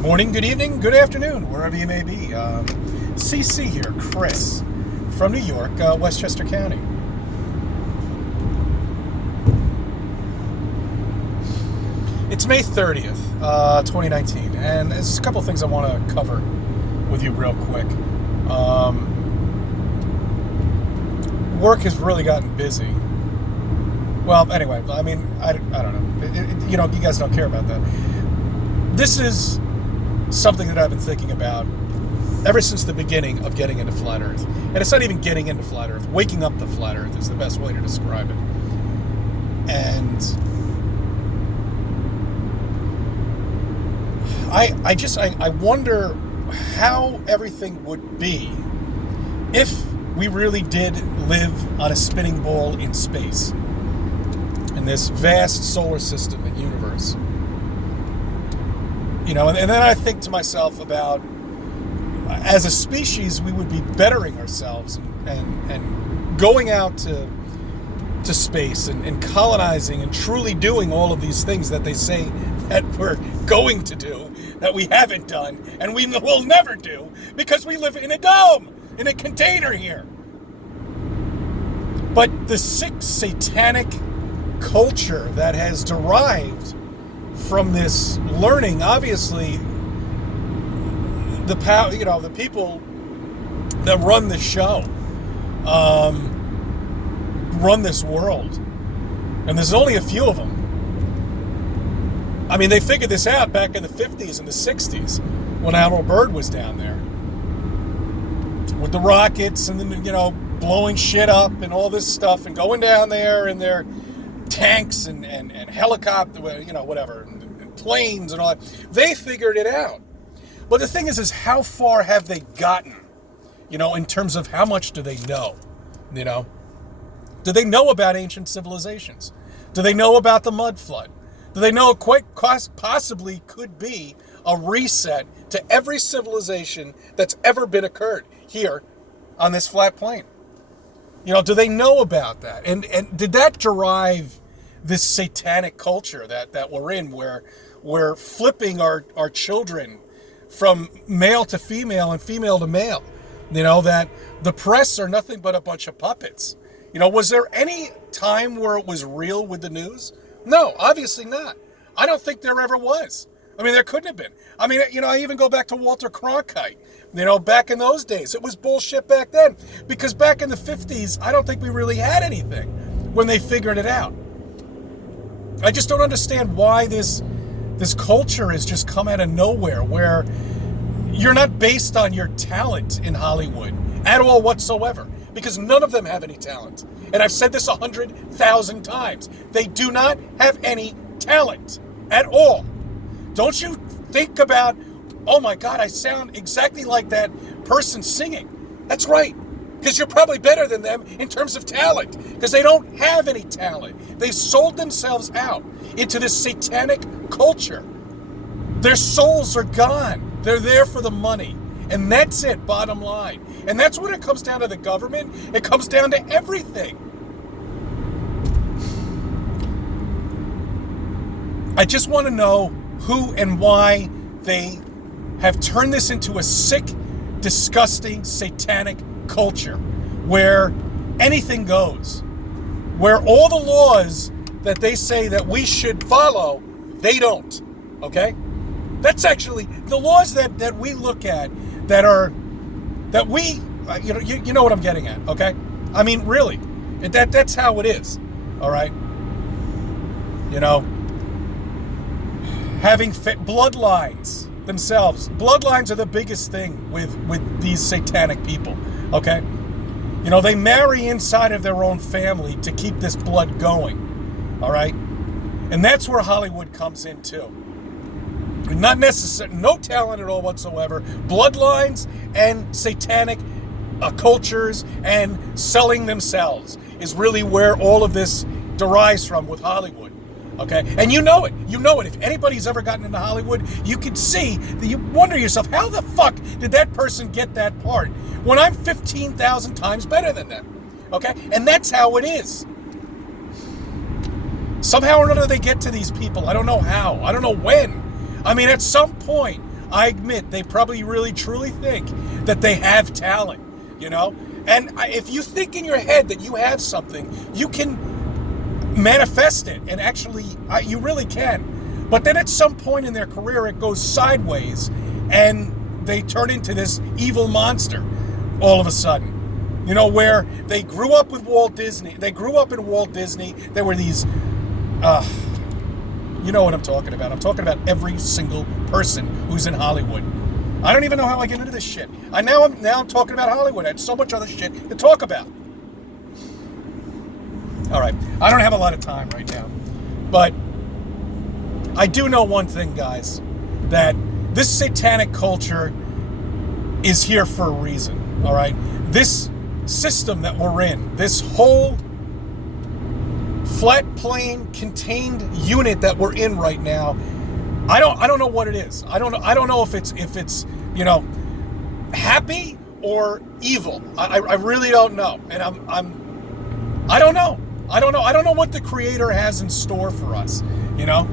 morning, good evening, good afternoon, wherever you may be. CC here, Chris, from New York, Westchester County. It's May 30th, 2019, and there's a couple things I want to cover with you real quick. Work has really gotten busy. Well, anyway, I mean, I don't know. You guys don't care about that. This is something that I've been thinking about ever since the beginning of getting into Flat Earth. And it's not even getting into Flat Earth. Waking up to Flat Earth is the best way to describe it. And I wonder how everything would be if we really did live on a spinning ball in space, in this vast solar system and universe. And then I think to myself about, as a species, we would be bettering ourselves and going out to space and colonizing and truly doing all of these things that they say that we're going to do, that we haven't done, and we will never do, because we live in a dome, in a container here. But the sick, satanic culture that has derived from this learning, obviously, the people that run the show, run this world, and there's only a few of them. I mean, they figured this out back in the 50s and the 60s when Admiral Byrd was down there with the rockets and then, blowing shit up and all this stuff and going down there in their tanks and helicopter, whatever, and planes and all that. They figured it out. But the thing is how far have they gotten, in terms of how much do they know, Do they know about ancient civilizations? Do they know about the mud flood? Do they know it quite possibly could be a reset to every civilization that's ever been occurred here on this flat plane? Do they know about that? And did that derive this satanic culture that we're in, where we're flipping our children from male to female and female to male? That the press are nothing but a bunch of puppets. Was there any time where it was real with the news? No, obviously not. I don't think there ever was. I mean, there couldn't have been. I mean, I even go back to Walter Cronkite. Back in those days, it was bullshit back then. Because back in the 50s, I don't think we really had anything when they figured it out. I just don't understand why this culture has just come out of nowhere, where you're not based on your talent in Hollywood at all whatsoever. Because none of them have any talent. And I've said this 100,000 times. They do not have any talent at all. Don't you think about, oh my God, I sound exactly like that person singing. That's right, because you're probably better than them in terms of talent, because they don't have any talent. They sold themselves out into this satanic culture. Their souls are gone. They're there for the money. And that's it, bottom line. And that's when it comes down to the government. It comes down to everything. I just want to know who and why they have turned this into a sick, disgusting, satanic culture where anything goes, where all the laws that they say that we should follow, they don't. Okay? That's actually the laws that we look at that we you know what I'm getting at, okay? I mean, really, that's how it is. All right? Having bloodlines themselves. Bloodlines are the biggest thing with these satanic people, okay? They marry inside of their own family to keep this blood going, all right? And that's where Hollywood comes in too. Not necessary, no talent at all whatsoever. Bloodlines and satanic cultures and selling themselves is really where all of this derives from with Hollywood. Okay, and you know it. If anybody's ever gotten into Hollywood, you can see that you wonder yourself, how the fuck did that person get that part when I'm 15,000 times better than them? Okay, and that's how it is. Somehow or another they get to these people. I don't know how. I don't know when. I mean, at some point, I admit they probably really truly think that they have talent, you know? And if you think in your head that you have something, you can manifest it, and actually, you really can. But then at some point in their career, it goes sideways, and they turn into this evil monster all of a sudden. You know, where they grew up with Walt Disney. They grew up in Walt Disney. There were these, you know what I'm talking about. I'm talking about every single person who's in Hollywood. I don't even know how I get into this shit. I'm talking about Hollywood. I had so much other shit to talk about. All right, I don't have a lot of time right now, but I do know one thing, guys, that this satanic culture is here for a reason. All right, this system that we're in, this whole flat plane contained unit that we're in right now, I don't know what it is. I don't know if it's you know, happy or evil. I really don't know, and I don't know. I don't know what the Creator has in store for us. You know,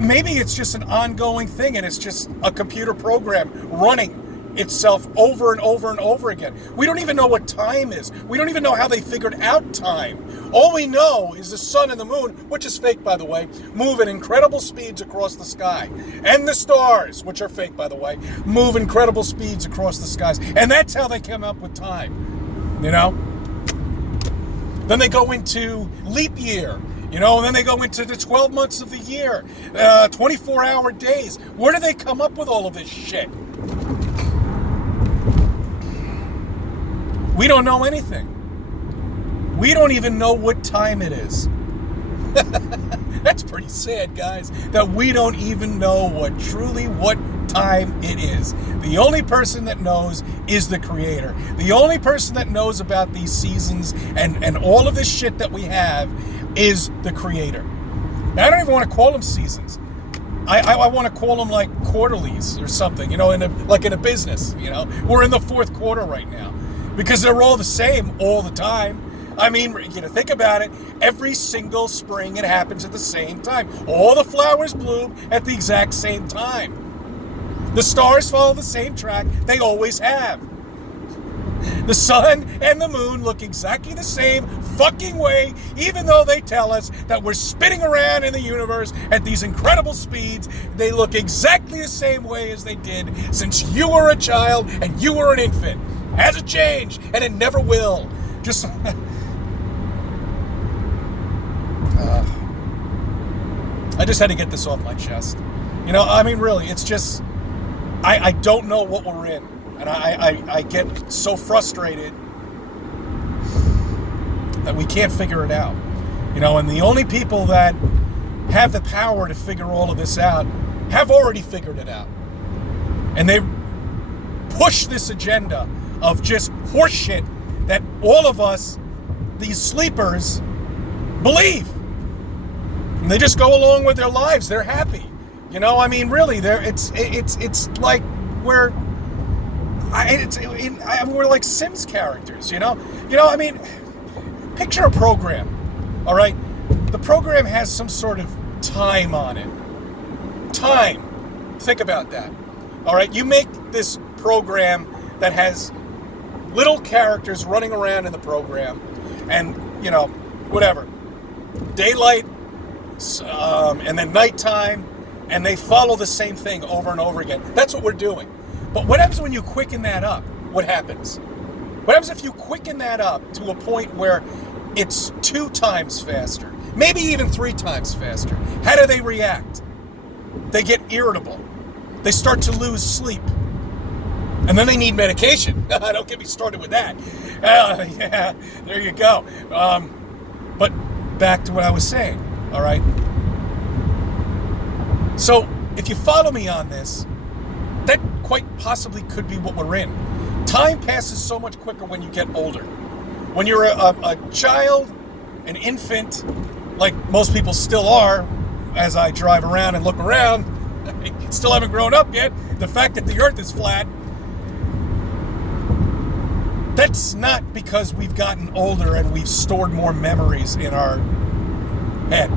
maybe it's just an ongoing thing, and it's just a computer program running itself over and over and over again. We don't even know what time is. We don't even know how they figured out time. All we know is the sun and the moon, which is fake, by the way, move at incredible speeds across the sky. And the stars, which are fake, by the way, move incredible speeds across the skies. And that's how they came up with time, you know? Then they go into leap year, you know, and then they go into the 12 months of the year, 24-hour days. Where do they come up with all of this shit? We don't know anything. We don't even know what time it is. That's pretty sad, guys, that we don't even know what time it is. The only person that knows is the Creator. The only person that knows about these seasons and all of this shit that we have is the Creator. Now, I don't even want to call them seasons. I want to call them like quarterlies or something, you know, like in a business, you know. We're in the fourth quarter right now because they're all the same all the time. I mean, you know, think about it. Every single spring it happens at the same time. All the flowers bloom at the exact same time. The stars follow the same track they always have. The sun and the moon look exactly the same fucking way, even though they tell us that we're spinning around in the universe at these incredible speeds. They look exactly the same way as they did since you were a child and you were an infant. Hasn't changed, and it never will. Just... I just had to get this off my chest. You know, I mean, really, it's just... I don't know what we're in. And I get so frustrated that we can't figure it out. You know, and the only people that have the power to figure all of this out have already figured it out. And they push this agenda of just horseshit that all of us, these sleepers, believe. And they just go along with their lives. They're happy. You know, I mean, really, it's like we're like Sims characters, you know? You know, I mean, picture a program, all right? The program has some sort of time on it. Time. Think about that, all right? You make this program that has little characters running around in the program and, you know, whatever. Daylight, and then nighttime, and they follow the same thing over and over again. That's what we're doing. But what happens when you quicken that up? What happens? What happens if you quicken that up to a point where it's 2 times faster, maybe even 3 times faster? How do they react? They get irritable. They start to lose sleep. And then they need medication. Don't get me started with that. Yeah, there you go. But back to what I was saying, all right? So, if you follow me on this, that quite possibly could be what we're in. Time passes so much quicker when you get older. When you're a child, an infant, like most people still are, as I drive around and look around, still haven't grown up yet. The fact that the earth is flat, that's not because we've gotten older and we've stored more memories in our head.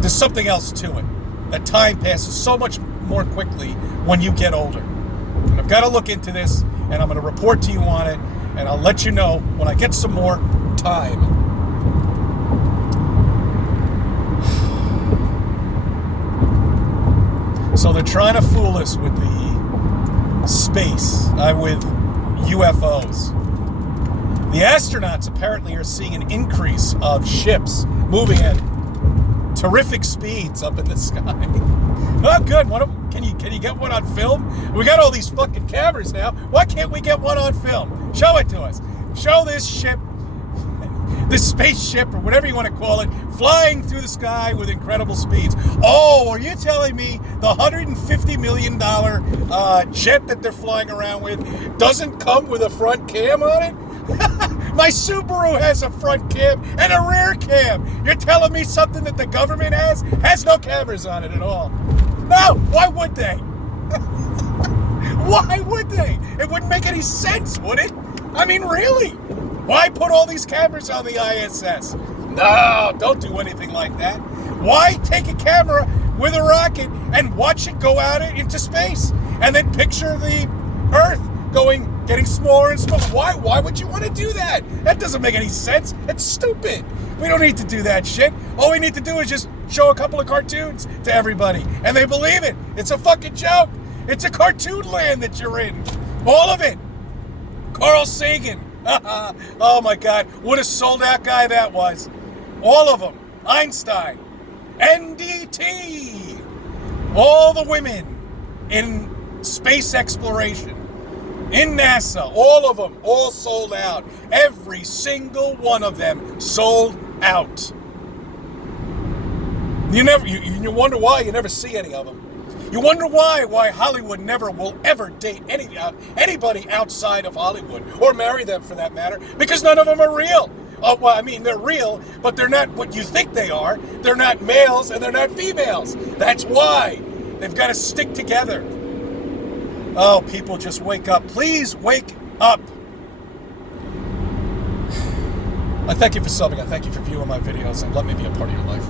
There's something else to it. That time passes so much more quickly when you get older. And I've got to look into this, and I'm going to report to you on it, and I'll let you know when I get some more time. So they're trying to fool us with the space, with UFOs. The astronauts apparently are seeing an increase of ships moving at terrific speeds up in the sky. Oh, good. Can you get one on film? We got all these fucking cameras now. Why can't we get one on film? Show it to us. Show this ship, this spaceship, or whatever you want to call it, flying through the sky with incredible speeds. Oh, are you telling me the $150 million jet that they're flying around with doesn't come with a front cam on it? My Subaru has a front cam and a rear cam. You're telling me something that the government has no cameras on it at all? No, why would they? Why would they? It wouldn't make any sense, would it? I mean, really? Why put all these cameras on the ISS? No, don't do anything like that. Why take a camera with a rocket and watch it go out into space and then picture the Earth getting smaller and smaller? Why would you want to do that? That doesn't make any sense. It's stupid. We don't need to do that shit. All we need to do is just show a couple of cartoons to everybody, and they believe it. It's a fucking joke. It's a cartoon land that you're in. All of it. Carl Sagan. Oh my God. What a sold out guy that was. All of them. Einstein. NDT. All the women in space exploration. In NASA, all of them, all sold out. Every single one of them sold out. You wonder why you never see any of them. You wonder why Hollywood never will ever date anybody outside of Hollywood, or marry them for that matter, because none of them are real. Oh, well, I mean, they're real, but they're not what you think they are. They're not males and they're not females. That's why. They've got to stick together. Oh, people, just wake up. Please wake up. I thank you for subbing. I thank you for viewing my videos and let me be a part of your life.